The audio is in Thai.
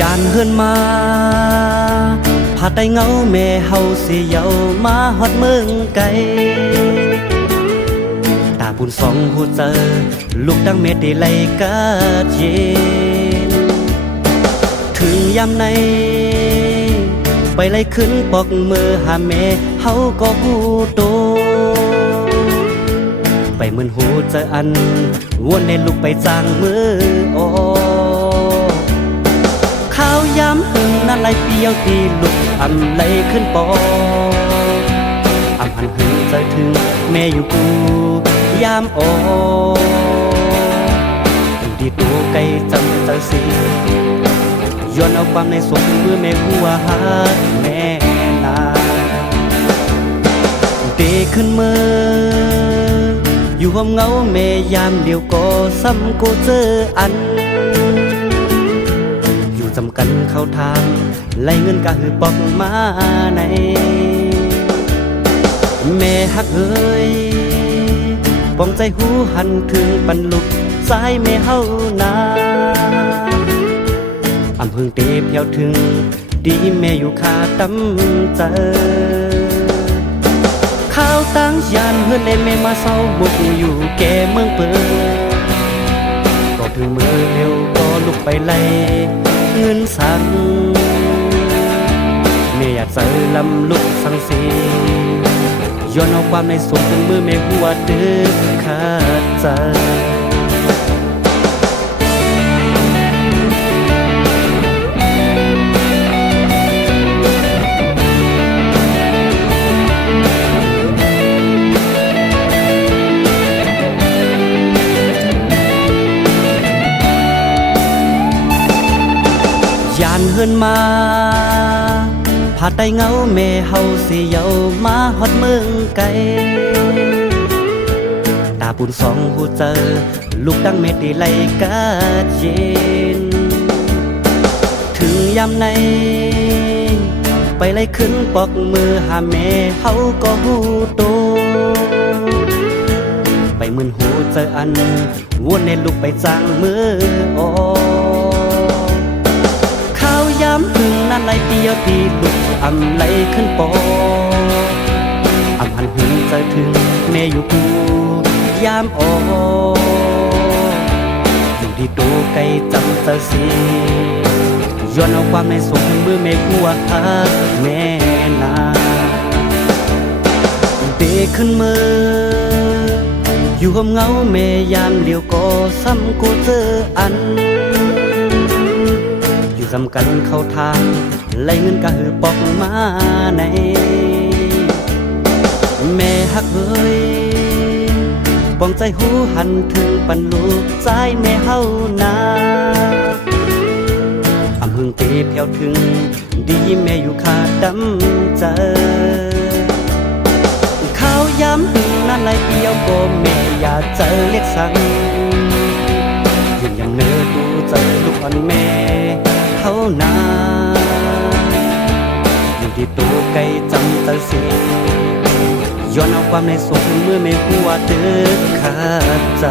ยานเฮือนมาผาไตเงาแม่เฮาสิเยามาฮอดเมืองไกลตาปุ่นสองหูเจอลูกดังเม็ดได้ไหลกะเย็นถึงยามในไปไล่ขึ้นปอกมือหาแม่เฮาก็หูโตไปเหมือนหูเจออันวนในลูกไปจางมือโอข้าวยามหึงนั่นไหลเปียวตีลุกอำไหลขึ้นปออำหันหึงใจถึงแม่อยู่กูยามโออยู่ดีตัวไกลจำใจสิย้อนเอาความในสมมือแม่หัวหาแม่นาเตะขึ้นมืออยู่ห้องเงาแม่ยามเดียวก็ซ้ำกูเจออันอยู่จำกันเข้าทางไล่เงินกะหือปอกมาในแม่ฮักเอ้ยป้องใจหูหันถึงปันลุกสายแม่เฮานาอำเพิ่งเตะเพียวถึงดีแม่อยู่ขาตำเจอข้าวตั้งยานเฮือนในแม่มาเศร้าบุกอยู่แก่เมืองเปิดก็ถึงมือเร็วก็ลุกไปไล่เงินสั่งแม่อยากเจอลำลุกสังสีย้อนเอาความในสุขถึงมือแม่หัวตึกขาดใจยานเฮือนมาผาไตเงาแม่เฮาสิเยามาฮอดเมืองไกลตาปุ่นสองหูเจอลูกดังเม็ดได้ไหลกะเย็นถึงยามในไปไล่ขึ้นปอกมือหาแม่เฮาก็หูโตไปเหมือนหูเจออันวนในลูกไปจางมือโอยามหึงนั่นไหลเปียวตีลุกอำไหลขึ้นปออำหันหึงใจถึงแม่อยู่กูยามออยู่ที่ตัวไกลจำใจสิย้อนเอาความในสมมือแม่หัวหาแม่นาเตะขึ้นมืออยู่ห้องเงาแม่ยามเดียวก็ซ้ำกูเจออันสำคัญเข้าทางไล่เงินกะหือปอกมาในแม่ฮักเฮ้ยป้องใจหูหันถึงปันลูกใจแม่เฮานาอำหึงเตะเพียวถึงดีแม่อยู่ขาดำใจข้าวยามหึงนั่นไหลเปียวก็แม่อยากเจอเรียกสั่งยืนยังเนื้อดูเจอลูกอ่อนแม่เขานาอยู่ที่ตัวไกลจำใจสิย้อนเอาความในสุขเมื่อไม่หัวตึกขาดใจ